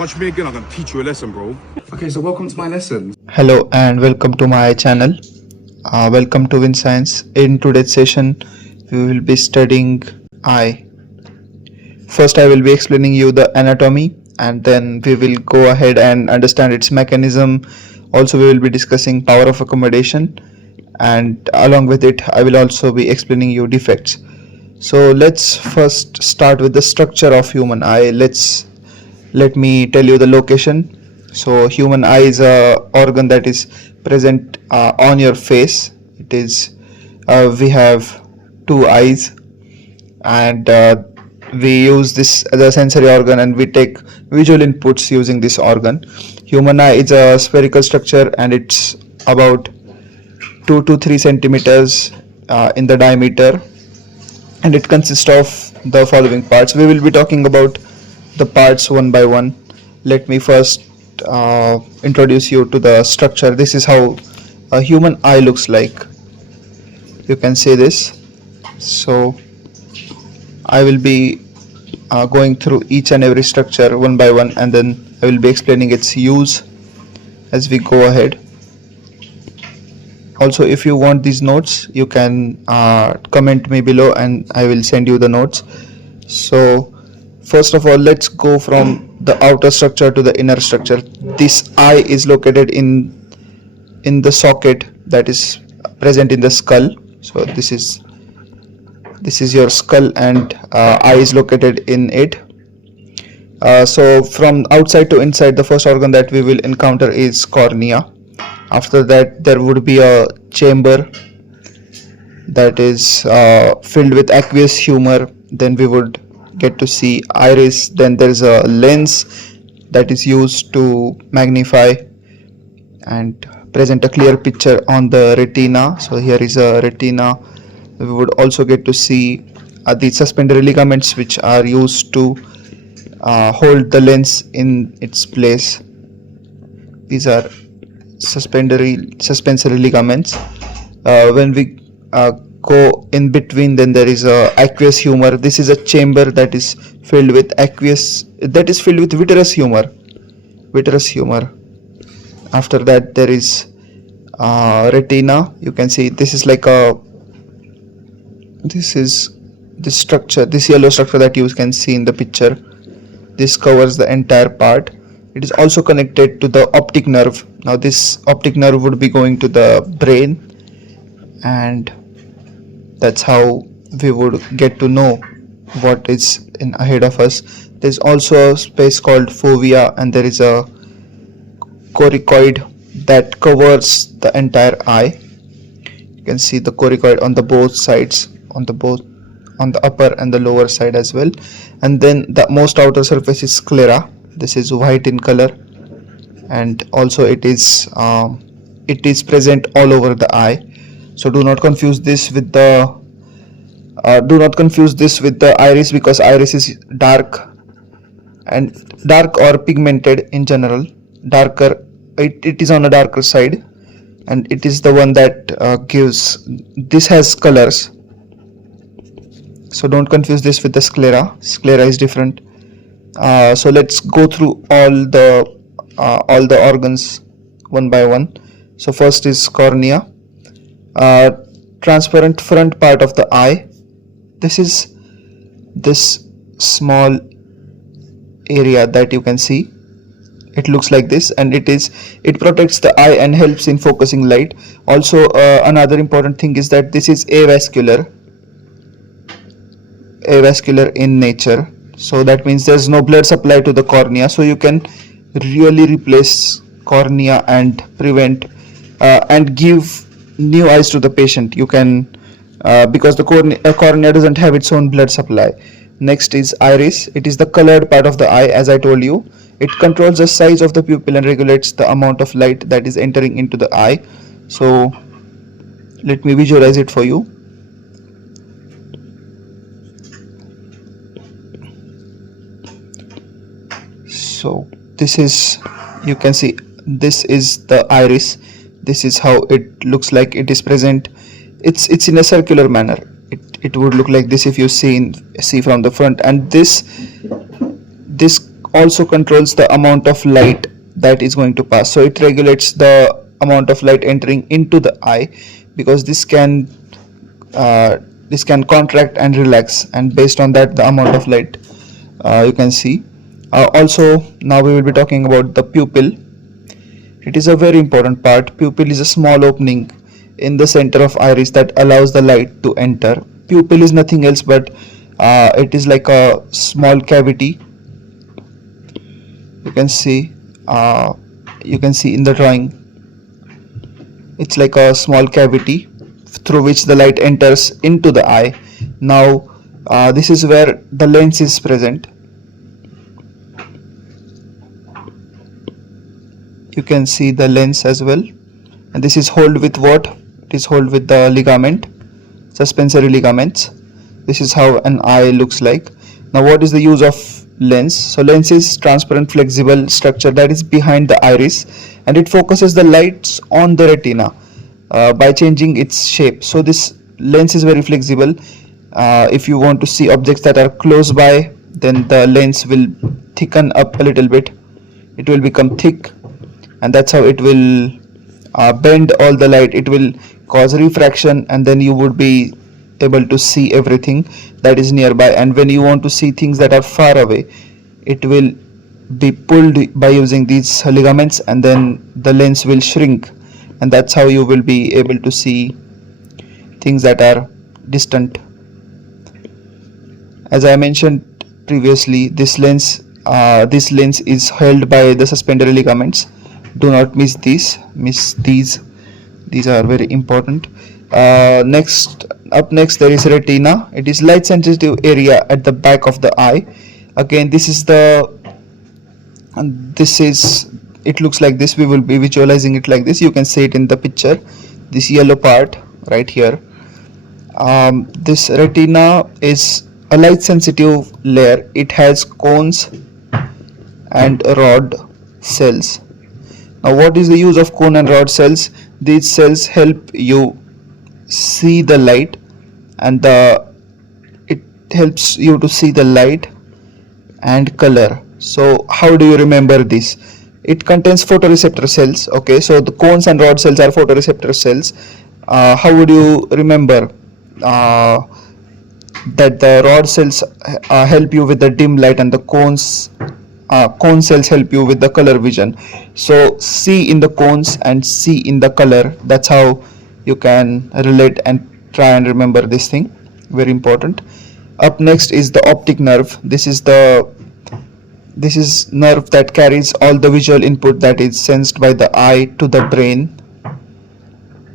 Touch me again, I'm gonna teach you a lesson, bro. Okay, so welcome to my lesson. Hello and welcome to my channel. Welcome to Win Science. In today's session, we will be studying eye. First, I will be explaining you the anatomy, and then we will go ahead and understand its mechanism. Also, we will be discussing power of accommodation, and along with it, I will also be explaining you defects. So let's first start with the structure of human eye. Let me tell you the location. So human eye is a organ that is present on your face. It is we have two eyes, and we use this as a sensory organ, and we take visual inputs using this organ. Human eye is a spherical structure, and it's about 2 to 3 centimeters in the diameter, and it consists of the following parts. We will be talking about the parts one by one. Let me first introduce you to the structure. This is how a human eye looks like. You can see this. So I will be going through each and every structure one by one, and then I will be explaining its use as we go ahead. Also, if you want these notes, you can comment me below and I will send you the notes. So first of all, let's go from the outer structure to the inner structure. This eye is located in the socket that is present in the skull. So this is your skull, and eye is located in it. So from outside to inside, the first organ that we will encounter is cornea. After that, there would be a chamber that is filled with aqueous humor. Then we would get to see iris. Then there is a lens that is used to magnify and present a clear picture on the retina. So here is a retina. We would also get to see the suspensory ligaments, which are used to hold the lens in its place. These are suspensory ligaments. When we go in between, then there is a aqueous humor. This is a chamber that is filled with vitreous humor. After that, there is retina. You can see this is like this structure, this yellow structure that you can see in the picture. This covers the entire part. It is also connected to the optic nerve. Now this optic nerve would be going to the brain, and that's how we would get to know what is ahead of us. There's also a space called fovea, and there is a coracoid that covers the entire eye. You can see the coracoid on the both sides, on the upper and the lower side as well. And then the most outer surface is sclera. This is white in color, and also it is present all over the eye. So do not confuse this with the iris, because iris is dark or pigmented in general. It is on a darker side, and it is the one that this has colors. So don't confuse this with the sclera. Sclera is different. So let's go through all the organs one by one. So first is cornea, transparent front part of the eye. This is this small area that you can see. It looks like this, and it protects the eye and helps in focusing light. Also, another important thing is that this is avascular in nature. So that means there's no blood supply to the cornea, so you can really replace cornea and prevent and give new eyes to the patient. You can because the cornea doesn't have its own blood supply. Next is iris. It is the colored part of the eye, as I told you. It controls the size of the pupil and regulates the amount of light that is entering into the eye. So let me visualize it for you. So this is, you can see, this is the iris. This is how it looks like. It is present. It's in a circular manner. It would look like this if you see from the front, and this also controls the amount of light that is going to pass. So it regulates the amount of light entering into the eye, because this can contract and relax, and based on that the amount of light you can see. Also, now we will be talking about the pupil. It is a very important part. Pupil is a small opening in the center of iris that allows the light to enter. Pupil is nothing else but it is like a small cavity. You can see in the drawing, it's like a small cavity through which the light enters into the eye. Now this is where the lens is present. You can see the lens as well, and this is held with what? It is held with the ligament, suspensory ligaments. This is how an eye looks like. Now what is the use of lens? So lens is transparent flexible structure that is behind the iris, and it focuses the lights on the retina by changing its shape. So this lens is very flexible. If you want to see objects that are close by, then the lens will thicken up a little bit. It will become thick, and that's how it will bend all the light. It will cause refraction, and then you would be able to see everything that is nearby. And when you want to see things that are far away, it will be pulled by using these ligaments, and then the lens will shrink, and that's how you will be able to see things that are distant. As I mentioned previously, this lens is held by the suspensory ligaments. Do not miss these. These are very important. Next there is retina. It is light sensitive area at the back of the eye. Again, it looks like this. We will be visualizing it like this. You can see it in the picture, this yellow part right here. This retina is a light sensitive layer. It has cones and rod cells. Now what is the use of cone and rod cells? These cells help you see the light, and it helps you to see the light and color. So how do you remember this? It contains photoreceptor cells. Okay, so the cones and rod cells are photoreceptor cells. How would you remember that the rod cells help you with the dim light, and the cone cells help you with the color vision? So see in the cones and see in the color. That's how you can relate and try and remember this thing. Very important. Up next is the optic nerve. This is nerve that carries all the visual input that is sensed by the eye to the brain,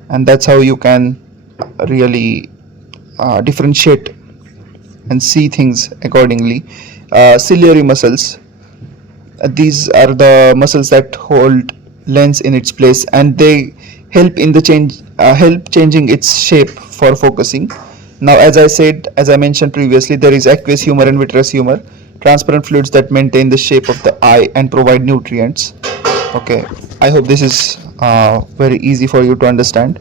and that's how you can really differentiate and see things accordingly. Ciliary muscles. These are the muscles that hold lens in its place, and they help in the changing its shape for focusing. Now, as I mentioned previously, there is aqueous humor and vitreous humor, transparent fluids that maintain the shape of the eye and provide nutrients. Okay, I hope this is very easy for you to understand.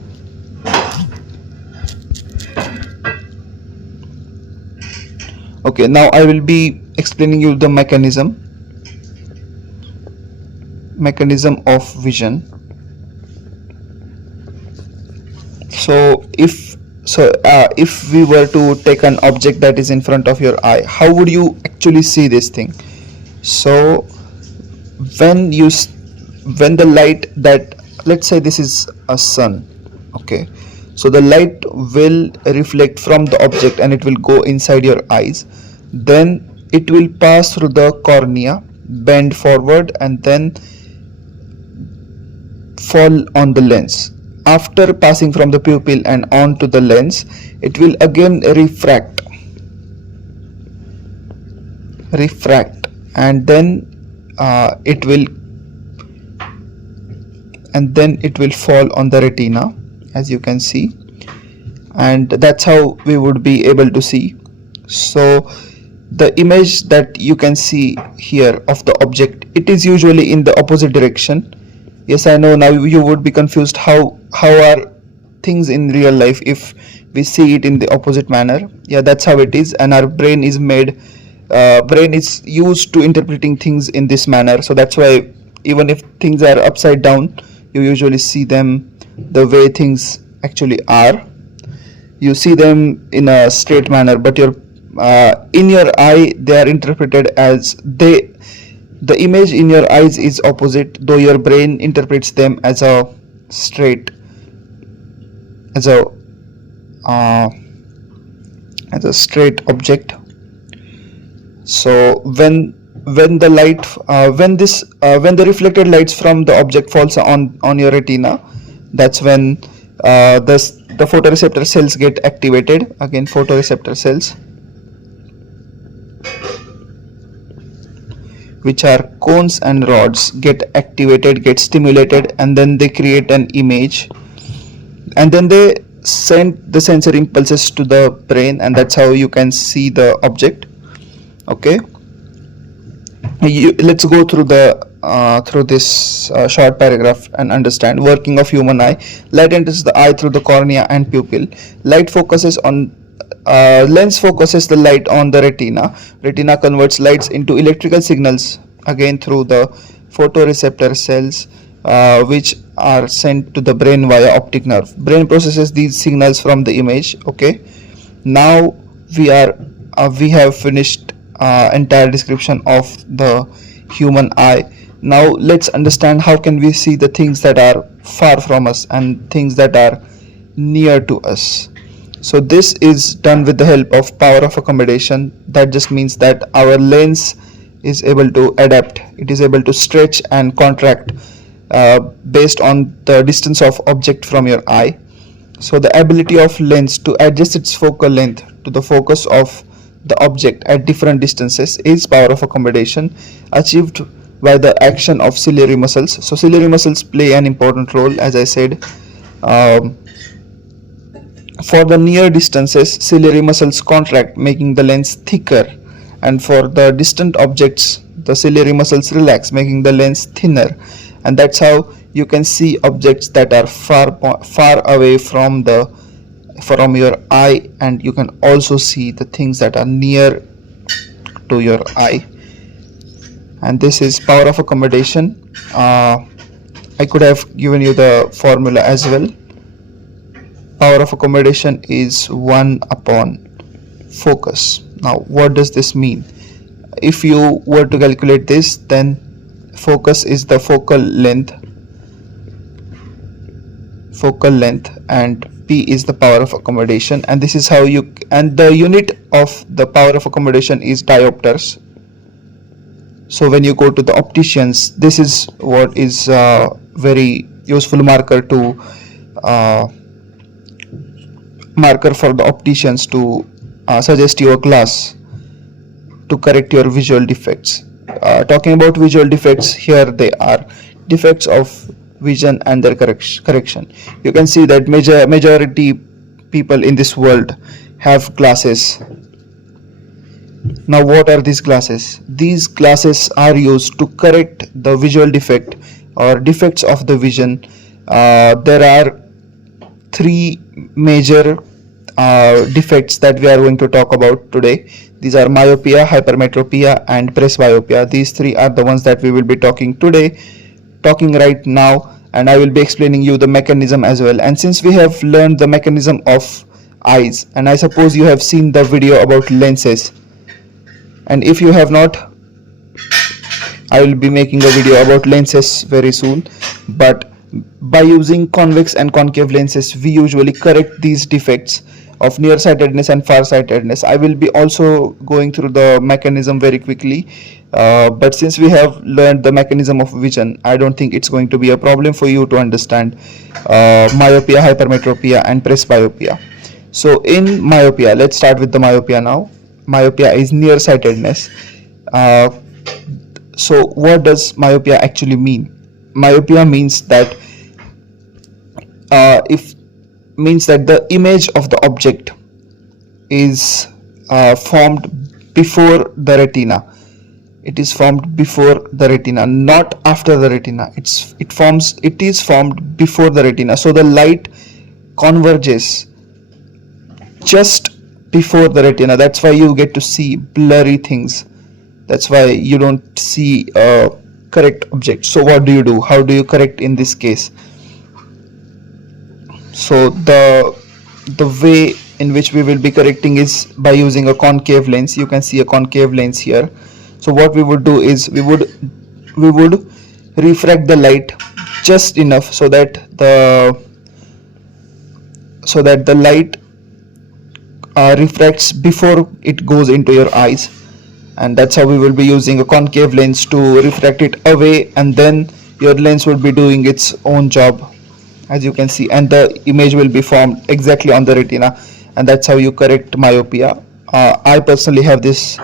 Okay, now I will be explaining you the mechanism of vision. So if we were to take an object that is in front of your eye, how would you actually see this thing? So when the light that, let's say this is a sun, okay, so the light will reflect from the object and it will go inside your eyes. Then it will pass through the cornea, bend forward, and then fall on the lens. After passing from the pupil and onto the lens, it will again refract, and then it will fall on the retina, as you can see, and that's how we would be able to see. So the image that you can see here of the object, it is usually in the opposite direction. Yes, I know now you would be confused how are things in real life if we see it in the opposite manner. Yeah, that's how it is, and our brain is made brain is used to interpreting things in this manner. So that's why even if things are upside down, you usually see them the way things actually are. You see them in a straight manner, but in your eye they are interpreted as the image in your eyes is opposite, though your brain interprets them as a straight, as a uh, as a straight object. So when the light when the reflected lights from the object falls on your retina, that's when the photoreceptor cells get activated. Again, photoreceptor cells, which are cones and rods, get activated, get stimulated, and then they create an image, and then they send the sensory impulses to the brain, and that's how you can see the object. Okay, let's go through this short paragraph and understand working of human eye. Light enters the eye through the cornea and pupil. Light focuses on lens focuses the light on the retina. Retina converts lights into electrical signals, again through the photoreceptor cells, which are sent to the brain via optic nerve. Brain processes these signals from the image. Okay, now we have finished entire description of the human eye. Now let's understand how can we see the things that are far from us and things that are near to us. So this is done with the help of power of accommodation. That just means that our lens is able to adapt, it is able to stretch and contract based on the distance of object from your eye. So the ability of lens to adjust its focal length to the focus of the object at different distances is power of accommodation, achieved by the action of ciliary muscles. So ciliary muscles play an important role, as I said. For the near distances, ciliary muscles contract, making the lens thicker, and for the distant objects, the ciliary muscles relax, making the lens thinner. And that's how you can see objects that are far away from your eye, and you can also see the things that are near to your eye. And this is power of accommodation. I could have given you the formula as well. Power of accommodation is 1 upon focus. Now what does this mean? If you were to calculate this, then focus is the focal length, and P is the power of accommodation, and this is how and the unit of the power of accommodation is diopters. So when you go to the opticians, this is what is a very useful marker for the opticians to suggest you a glass to correct your visual defects. Talking about visual defects, here they are: defects of vision and their correction. You can see that majority people in this world have glasses. Now what are these glasses? These glasses are used to correct the visual defect or defects of the vision. There are 3 major defects that we are going to talk about today. These are myopia, hypermetropia, and presbyopia. These 3 are the ones that we will be talking right now, and I will be explaining you the mechanism as well. And since we have learned the mechanism of eyes, and I suppose you have seen the video about lenses, and if you have not, I will be making a video about lenses very soon. But by using convex and concave lenses, we usually correct these defects of nearsightedness and farsightedness. I will be also going through the mechanism very quickly, but since we have learned the mechanism of vision, I don't think it's going to be a problem for you to understand myopia, hypermetropia, and presbyopia. So in myopia, let's start with the myopia now. Myopia is nearsightedness. So what does myopia actually mean? Myopia means that the image of the object is formed before the retina. It is formed before the retina, not after the retina. It is formed before the retina. So the light converges just before the retina. That's why you get to see blurry things. That's why you don't see a correct object. So what do? How do you correct in this case? So the way in which we will be correcting is by using a concave lens. You can see a concave lens here. So what we would do is we would refract the light just enough so that the light refracts before it goes into your eyes, and that's how we will be using a concave lens to refract it away, and then your lens will be doing its own job, as you can see, and the image will be formed exactly on the retina, and that's how you correct myopia. I personally have this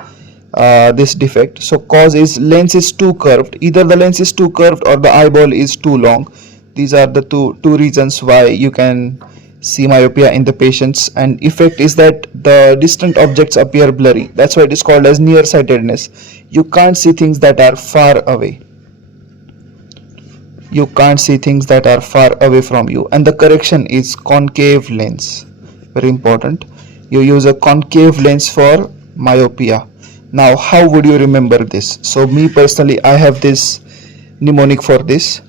defect. So cause is lens is too curved. Either the lens is too curved or the eyeball is too long. These are the two reasons why you can see myopia in the patients. And effect is that the distant objects appear blurry. That's why it is called as nearsightedness. You can't see things that are far away. You can't see things that are far away from you. And the correction is concave lens. Very important. You use a concave lens for myopia. Now, how would you remember this? So me personally, I have this mnemonic for this.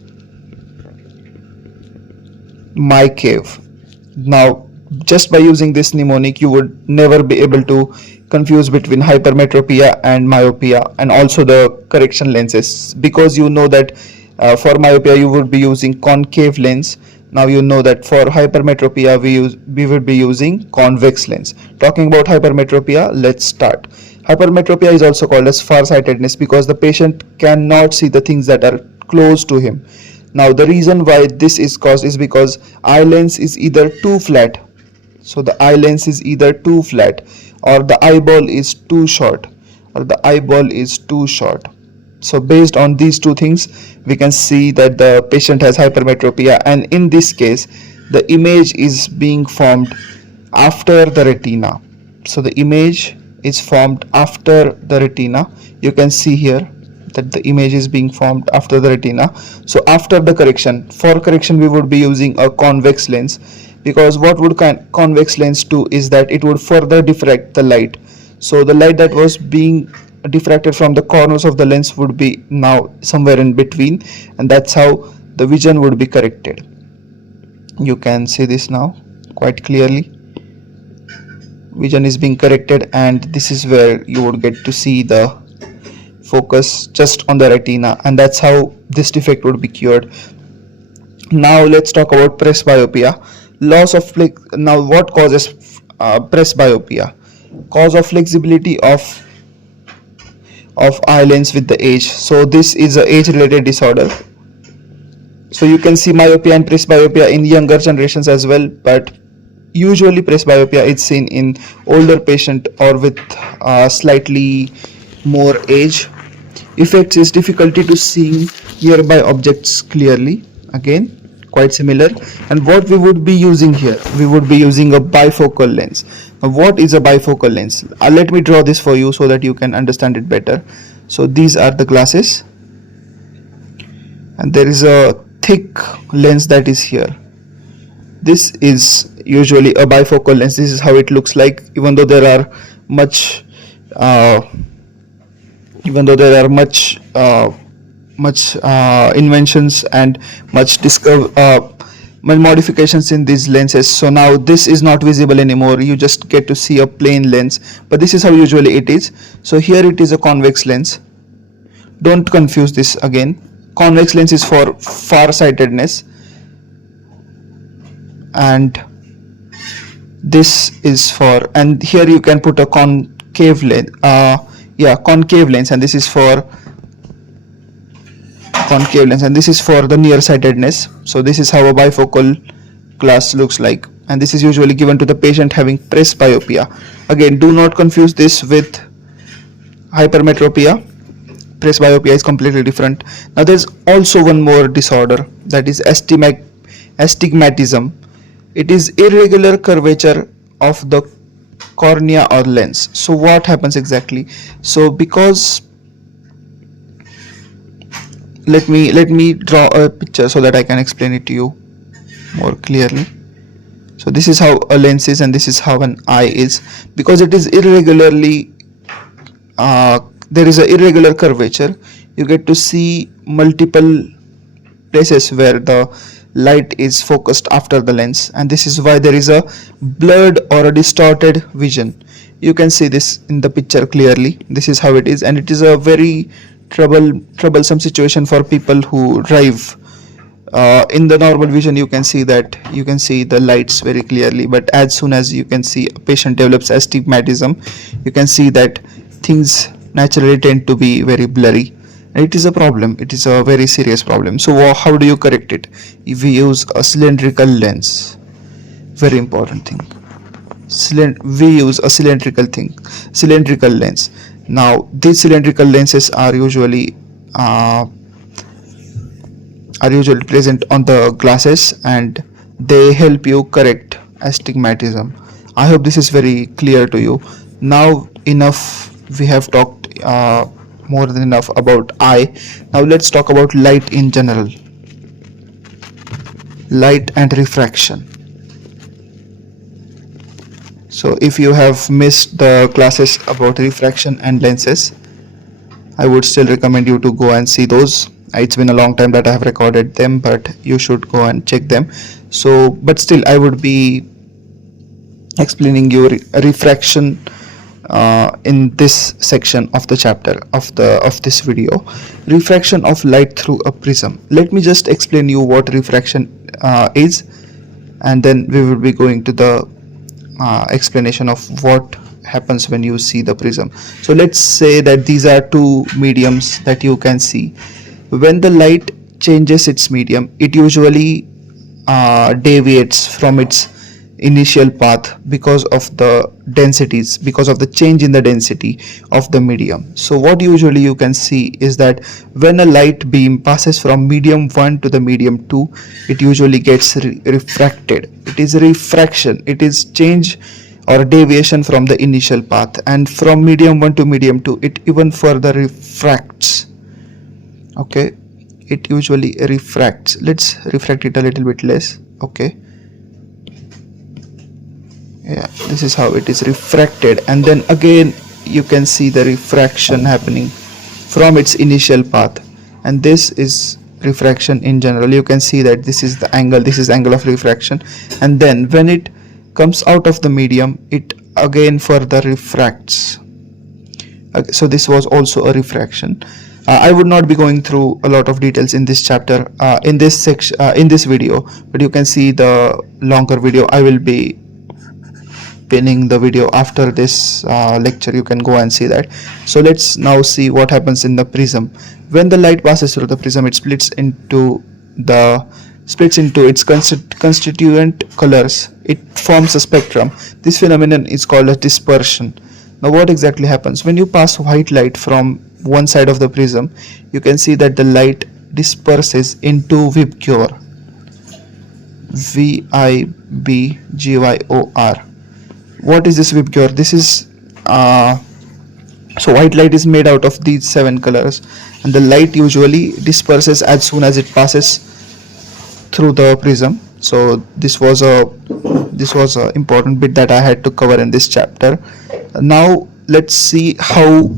MyCave. Now, just by using this mnemonic, you would never be able to confuse between hypermetropia and myopia, and also the correction lenses, because you know that for myopia you would be using concave lens. Now you know that for hypermetropia we would be using convex lens. Talking about hypermetropia, let's start. Hypermetropia is also called as farsightedness because the patient cannot see the things that are close to him. Now the reason why this is caused is because eye lens is either too flat. So the eye lens is either too flat, or the eyeball is too short, So based on these two things, we can see that the patient has hypermetropia, and in this case the image is being formed after the retina. So the image is formed after the retina. You can see here that the image is being formed after the retina. So after the correction, for correction we would be using a convex lens, because what would convex lens do is that it would further diffract the light. So the light that was being diffracted from the corners of the lens would be now somewhere in between, and that's how the vision would be corrected. You can see this now quite clearly. Vision is being corrected, and this is where you would get to see the focus just on the retina, and that's how this defect would be cured. Now let's talk about presbyopia. Now what causes presbyopia? Cause of flexibility of eye lens with the age. So this is a age related disorder. So you can see myopia and presbyopia in younger generations as well, but usually presbyopia is seen in older patient or with slightly more age. Effects is difficulty to seeing nearby objects clearly. Again, quite similar. And what we would be using here, we would be using a bifocal lens. Now what is a bifocal lens? Let me draw this for you so that you can understand it better. So these are the glasses, and there is a thick lens that is here. This is usually a bifocal lens. This is how it looks like, even though there are much inventions and much modifications in these lenses. So now this is not visible anymore. You just get to see a plain lens, but this is how usually it is. So here it is a convex lens. Don't confuse this again. Convex lens is for farsightedness, and this is for, and here you can put a concave lens, concave lens, and this is for concave lens, and this is for the nearsightedness. So this is how a bifocal glass looks like, and this is usually given to the patient having presbyopia. Again, do not confuse this with hypermetropia. Presbyopia is completely different. Now there's also one more disorder, that is astigmatism. It is irregular curvature of the cornea or lens. So what happens exactly? So because, let me draw a picture so that I can explain it to you more clearly. So this is how a lens is, and this is how an eye is. Because it is irregularly there is a irregular curvature, you get to see multiple places where the light is focused after the lens, and this is why there is a blurred or a distorted vision. You can see this in the picture clearly. This is how it is, and it is a very troublesome situation for people who drive. In the normal vision you can see the lights very clearly, but as soon as you can see a patient develops astigmatism, you can see that things naturally tend to be very blurry, and it is a problem. It is a very serious problem. So how do you correct it? If we use a cylindrical lens, very important thing, we use a cylindrical lens. Now these cylindrical lenses are usually present on the glasses, and they help you correct astigmatism. I hope this is very clear to you. Now enough, we have talked more than enough about eye. Now let's talk about light in general. Light and refraction. So if you have missed the classes about refraction and lenses, I would still recommend you to go and see those. It's been a long time that I have recorded them, but you should go and check them. So but still I would be explaining you refraction in this section of the chapter of this video. Refraction of light through a prism. Let me just explain you what refraction is, and then we will be going to the explanation of what happens when you see the prism. So let's say that these are two mediums that you can see. When the light changes its medium, it usually deviates from its initial path because of the densities, because of the change in the density of the medium. So what usually you can see is that when a light beam passes from medium 1 to the medium 2, it usually gets refracted. It is refraction. It is change or deviation from the initial path, and from medium 1 to medium 2 it even further refracts. Okay, it usually refracts. Let's refract it a little bit less. Okay, yeah, this is how it is refracted, and then again you can see the refraction happening from its initial path, and this is refraction in general. You can see that this is the angle, this is angle of refraction, and then when it comes out of the medium, it again further refracts. Okay, so this was also a refraction. I would not be going through a lot of details in this chapter, in this section, in this video, but you can see the longer video. I will be pinning the video after this lecture. You can go and see that. So let's now see what happens in the prism. When the light passes through the prism, it splits into its constituent colors. It forms a spectrum. This phenomenon is called a dispersion. Now what exactly happens when you pass white light from one side of the prism? You can see that the light disperses into VIBGYOR. VIBGYOR. What is this VIBGYOR? This is so white light is made out of these 7 colors, and the light usually disperses as soon as it passes through the prism. So this was a important bit that I had to cover in this chapter. Now let's see how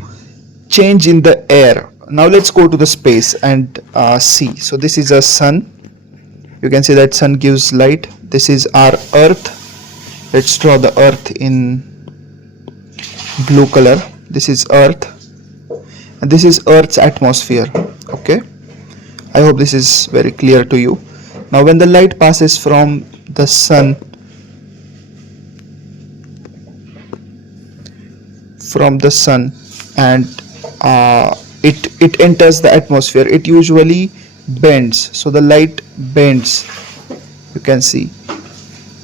change in the air. Now let's go to the space and see. So this is a sun. You can see that sun gives light. This is our earth. Let's draw the earth in blue color. This is earth, and this is earth's atmosphere. Okay, I hope this is very clear to you. Now when the light passes from the sun and it enters the atmosphere, it usually bends. So the light bends. You can see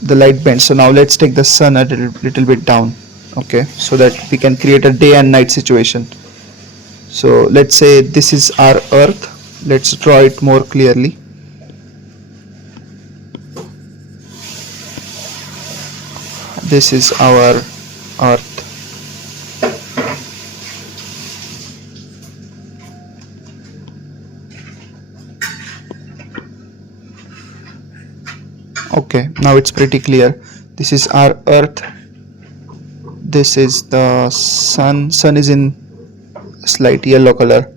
the light bends. So now let's take the sun a little bit down, okay, so that we can create a day and night situation. So let's say this is our earth. Let's draw it more clearly. This is our earth. Okay, now it's pretty clear. This is our earth. This is the sun is in slight yellow color.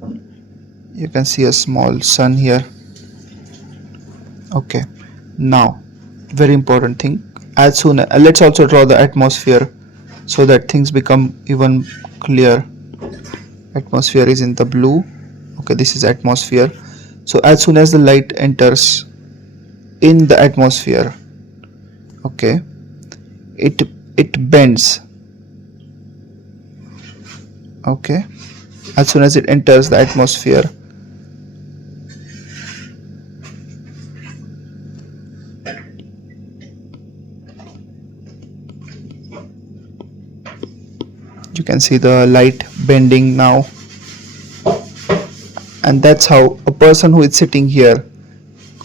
You can see a small sun here. Okay, now very important thing, as soon let's also draw the atmosphere so that things become even clear. Atmosphere is in the blue. Okay, this is atmosphere. So as soon as the light enters in the atmosphere, okay, it bends. Okay, as soon as it enters the atmosphere, you can see the light bending now, and that's how a person who is sitting here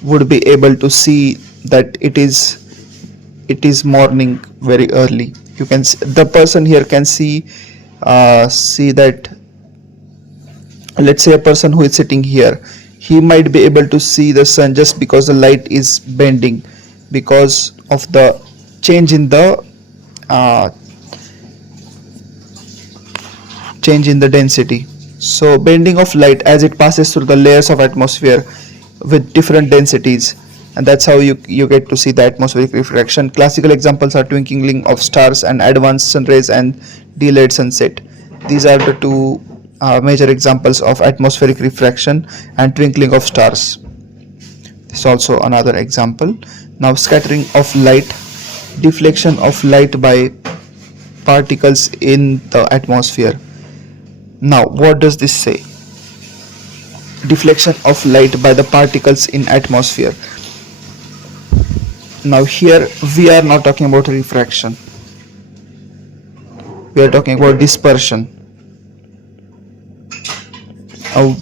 would be able to see that it is morning very early. You can the person here can see that, let's say a person who is sitting here, he might be able to see the sun just because the light is bending because of the change in the density. So bending of light as it passes through the layers of atmosphere with different densities, and that's how you get to see the atmospheric refraction. Classical examples are twinkling of stars and advanced sun rays and delayed sunset. These are the two major examples of atmospheric refraction and twinkling of stars. This is also another example. Now scattering of light, deflection of light by particles in the atmosphere. Now what does this say? Deflection of light by the particles in atmosphere. Now here we are not talking about refraction, we are talking about dispersion.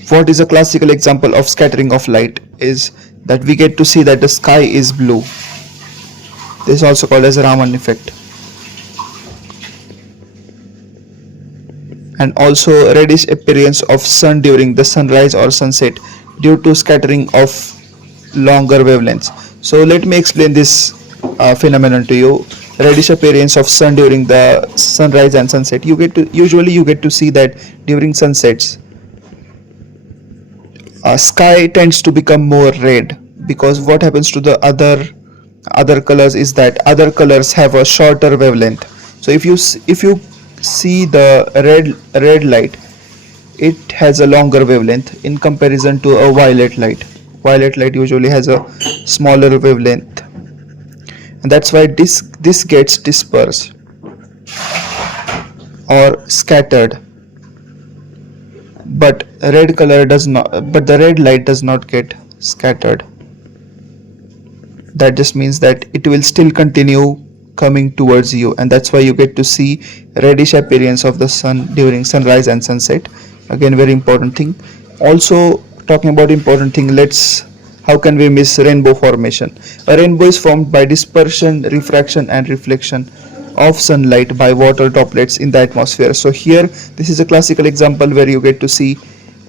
What is a classical example of scattering of light is that we get to see that the sky is blue. This is also called as a Raman effect. And also reddish appearance of sun during the sunrise or sunset due to scattering of longer wavelengths. So let me explain this phenomenon to you. Reddish appearance of sun during the sunrise and sunset. Usually you get to see that during sunsets, sky tends to become more red, because what happens to the other colors is that other colors have a shorter wavelength. So if you see the red light, it has a longer wavelength in comparison to a violet light. Violet light usually has a smaller wavelength, and that's why this gets dispersed or scattered, but red color does not, but the red light does not get scattered. That just means that it will still continue coming towards you, and that's why you get to see reddish appearance of the sun during sunrise and sunset. Again, very important thing. Also talking about important thing, how can we miss rainbow formation? A rainbow is formed by dispersion, refraction and reflection of sunlight by water droplets in the atmosphere. So here this is a classical example where you get to see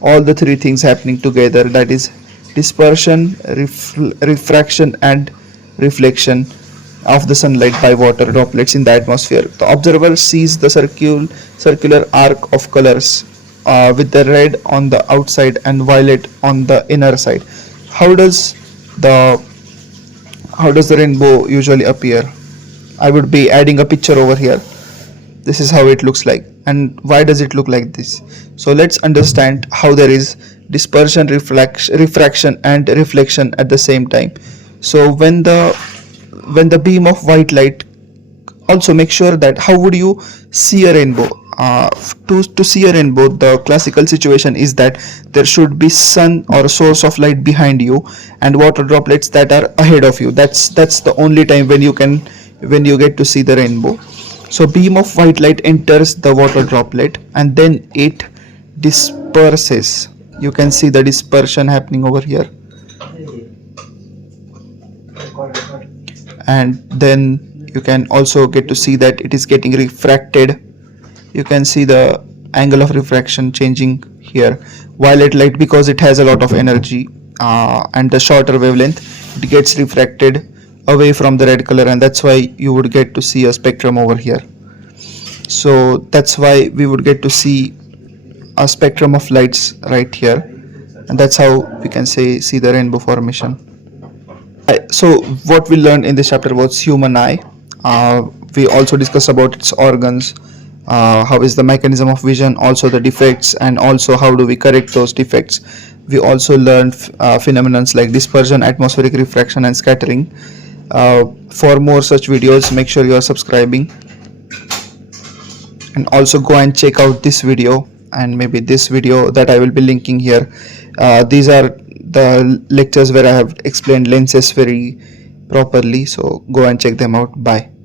all the three things happening together, that is dispersion, refraction and reflection of the sunlight by water droplets in the atmosphere. The observer sees the circular arc of colors with the red on the outside and violet on the inner side. How does the rainbow usually appear? I would be adding a picture over here. This is how it looks like. And why does it look like this? So let's understand how there is dispersion, refraction and reflection at the same time. So when the beam of white light, also make sure that how would you see a rainbow? To see a rainbow, the classical situation is that there should be sun or source of light behind you and water droplets that are ahead of you. That's the only time when you get to see the rainbow. So beam of white light enters the water droplet and then it disperses. You can see the dispersion happening over here. And then you can also get to see that it is getting refracted. You can see the angle of refraction changing here. Violet light, because it has a lot of energy and the shorter wavelength, it gets refracted away from the red color, and that's why you would get to see a spectrum over here. So that's why we would get to see a spectrum of lights right here, and that's how we can see the rainbow formation. So what we learned in this chapter was human eye. We also discussed about its organs, how is the mechanism of vision, also the defects, and also how do we correct those defects. We also learned phenomena like dispersion, atmospheric refraction, and scattering. For more such videos, make sure you are subscribing, and also go and check out this video and maybe this video that I will be linking here. These are the lectures where I have explained lenses very properly, so go and check them out. Bye.